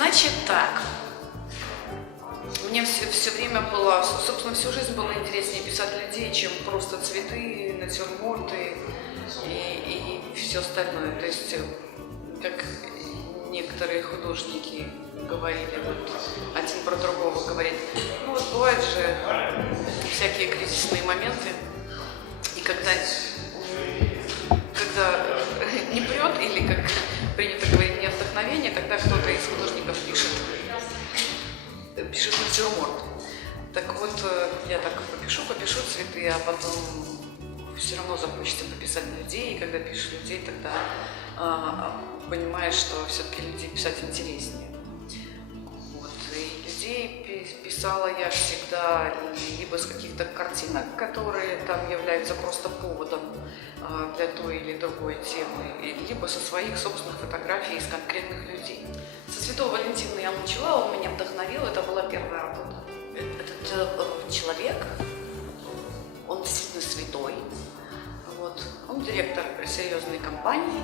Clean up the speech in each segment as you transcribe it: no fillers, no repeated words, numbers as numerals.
Значит так, мне все время было, собственно, всю жизнь было интереснее писать людей, чем просто цветы, натюрморты и все остальное. То есть, как некоторые художники говорили, вот один про другого говорит, ну вот бывают же всякие кризисные моменты, и когда не прет, или, как принято говорить, нет вдохновения, тогда кто-то из художников пишет натюрморт. Так вот, я так попишу цветы, а потом все равно захочется пописать людей, и когда пишешь людей, тогда понимаешь, что все-таки людей писать интереснее. Вот. И людей писала я всегда либо с каких-то картинок, которые там являются просто поводом для той или другой темы, либо со своих собственных фотографий из конкретных людей. Со Святого Валентина я начала, он меня вдохновил, это была первая работа. Этот человек, он действительно святой. Вот. Он директор серьезной компании.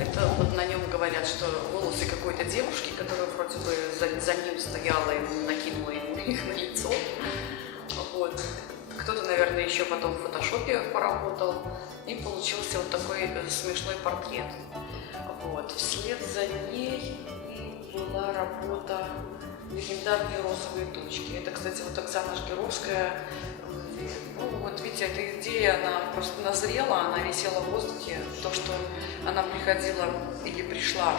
Это вот на нем говорят, что волосы какой-то девушки, которая вроде бы за ним стояла и накинула ему их на лицо. Вот. Кто-то, наверное, еще потом в фотошопе поработал. И получился вот такой смешной портрет. Вот. Вслед за ней была работа «Легендарные розовые точки». Это, кстати, вот Оксана Жгировская. Ну, вот видите, эта идея, она просто назрела, она висела в воздухе. То, что она приходила или пришла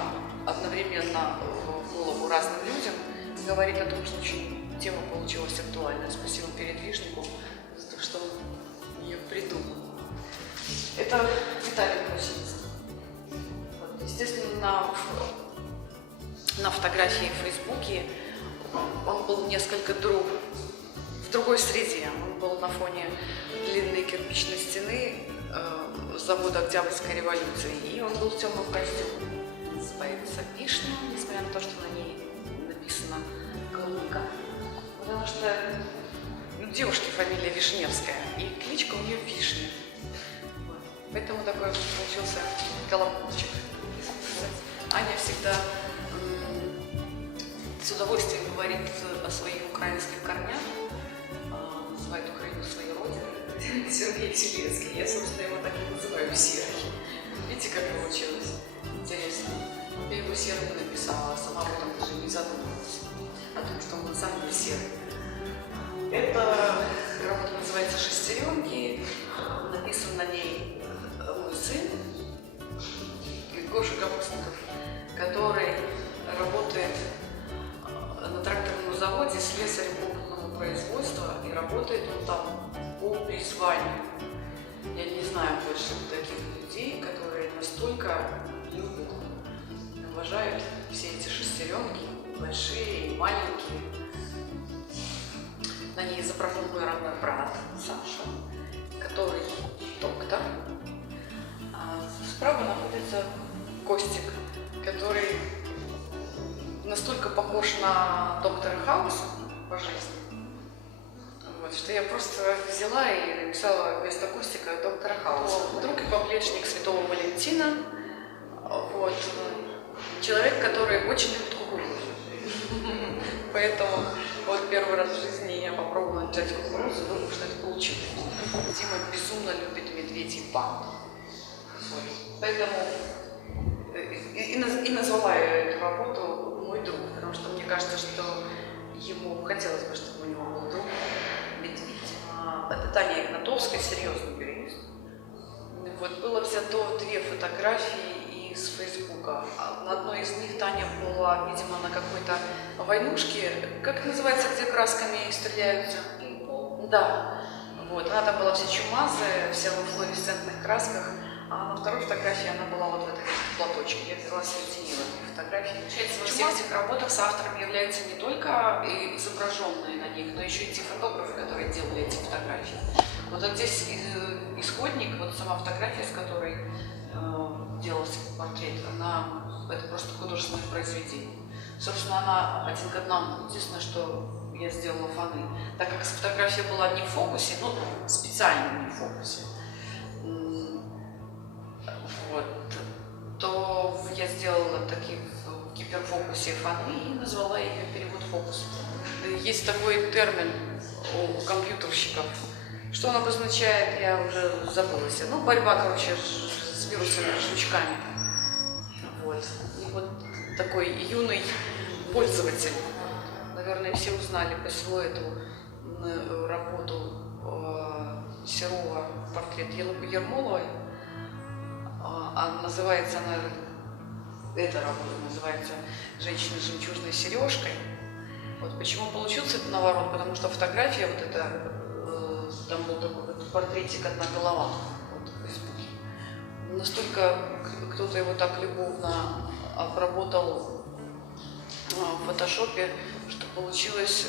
одновременно в голову разным людям, говорит о том, что очень тема получилась актуальная. Спасибо передвижнику за то, что он ее придумал. Это Виталий Крусинский. Вот, естественно, на фотографии в Фейсбуке он был несколько в другой среде. Он был на фоне длинной кирпичной стены завода Октябрьской революции, и он был в темном костюме. Называется «Вишня», несмотря на то, что на ней написано «Клубника». Потому что у девушки фамилия Вишневская, и кличка у нее Вишня. Вот. Поэтому такой получился колобочек. Аня всегда с удовольствием говорит о своих украинских корнях, называет Украину своей родиной. Сергей Селецкий, я, собственно, его так и называю Серый. Видите, как получилось? Интересно. Я его Серым написала, а сама об этом даже не задумывалась. О том, что он на самом деле серый. Эта работа называется «Шестеренки». Написан на ней мой сын, Гоша Капустников, который работает на тракторном заводе слесарем опытного производства, и работает он там по призванию. Я не знаю больше таких людей, которые настолько любят, уважают все эти шестеренки, большие и маленькие. На ней изображен мой родной брат Саша, который доктор. А справа находится Костик, который настолько похож на доктора Хауса по жизни, вот, что я просто взяла и написала вместо Костика доктора Хауса. Друг и поплечник Святого Валентина, вот, человек, который очень любит кукурузу. Поэтому вот первый раз в жизни я попробовала взять кукурузу, думаю, что это получилось. Дима безумно любит медведей банду. Вот. Поэтому и назвала я эту работу «Мой друг», потому что мне кажется, что ему хотелось бы, чтобы у него был друг медведь. Это Таня Игнатовская, серьезный юрист. Вот, было взято 2 фотографии из Фейсбука. На одной из них Таня была, видимо, на какой-то войнушке. Как это называется, где красками стреляются? Да. Вот, она там была вся чумазая, вся во флуоресцентных красках. А на второй фотографии она была вот в этой платочке. Я взяла соединила эти фотографии. Получается, во всех этих работах с автором являются не только изображенные на них, но еще и те фотографы, которые делали эти фотографии. Вот здесь исходник, вот сама фотография, с которой делался портрет, это просто художественное произведение. Собственно, она один к одному. Единственное, что я сделала фоны. Так как фотография была не в фокусе, ну, специально не в фокусе, вот, то я сделала такие в гиперфокусе Стефаны и назвала ее «Перевод фокуса». Есть такой термин у компьютерщиков. Что он обозначает, я уже забылась. Ну, борьба, короче, с вирусами, жучками. Вот. И вот такой юный пользователь. Наверное, все узнали по силуэту работу Серова, портрет Ермоловой. Называется она, эта работа называется «Женщина с жемчужной сережкой». Вот почему получился этот наворот, потому что фотография вот эта, там был такой вот портретик «Одна голова» вот, в Фейсбуке. Настолько кто-то его так любовно обработал в фотошопе, что получилось,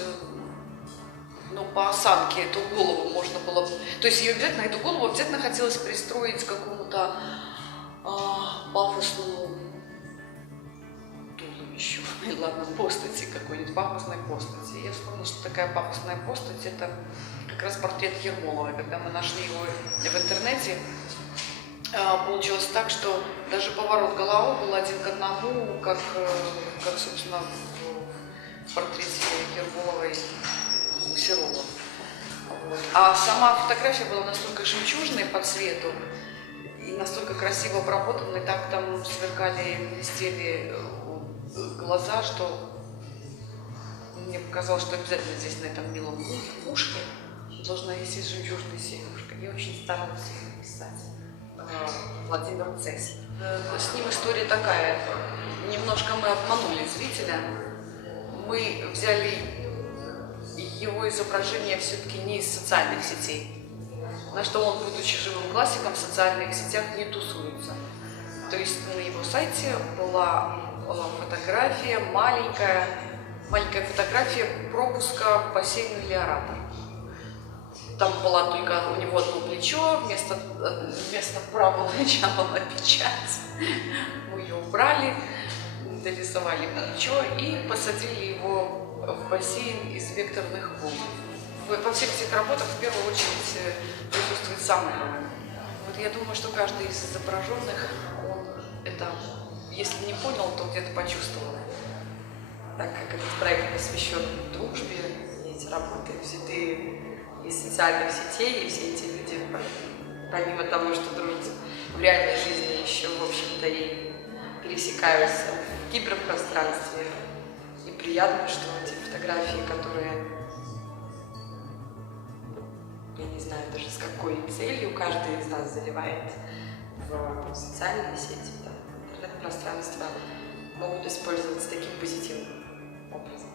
ну, по осанке эту голову можно было... То есть ее обязательно, эту голову обязательно хотелось пристроить к какому-то пафосному туловищу. Ладно, постати какой-нибудь, пафосной постати. Я вспомнила, что такая пафосная постать — это как раз портрет Ермоловой. Когда мы нашли его в интернете, получилось так, что даже поворот головы был один к одному, как собственно, в портрете Ермоловой у Серова. Вот. А сама фотография была настолько жемчужной по цвету и настолько красиво обработанной, так там сверкали, блестели глаза, что мне показалось, что обязательно здесь на этом милом ушке должна висеть жемчужная сережка. Я очень старалась ее написать. Владимир Цесарь. С ним история такая. Немножко мы обманули зрителя. Мы взяли его изображение все-таки не из социальных сетей, на что он, будучи живым классиком, в социальных сетях не тусуется. То есть на его сайте была фотография, маленькая фотография пропуска в бассейн «Мелиоратор». Там была только у него одно плечо, вместо правого плеча была печать. Мы ее убрали, дорисовали плечо и посадили его в бассейн из векторных волн. Во всех этих работах в первую очередь присутствует самый главный. Вот я думаю, что каждый из изображенных, он это, если не понял, то где-то почувствовал. Так как этот проект посвящен дружбе, эти работы взяты из социальных сетей, и все эти люди, помимо того, что дружат в реальной жизни, еще, в общем-то, и пересекаются в киберпространстве. И приятно, что эти фотографии, которые, я не знаю даже с какой целью каждый из нас заливает в социальные сети, там, в интернет-пространство, могут использоваться таким позитивным образом.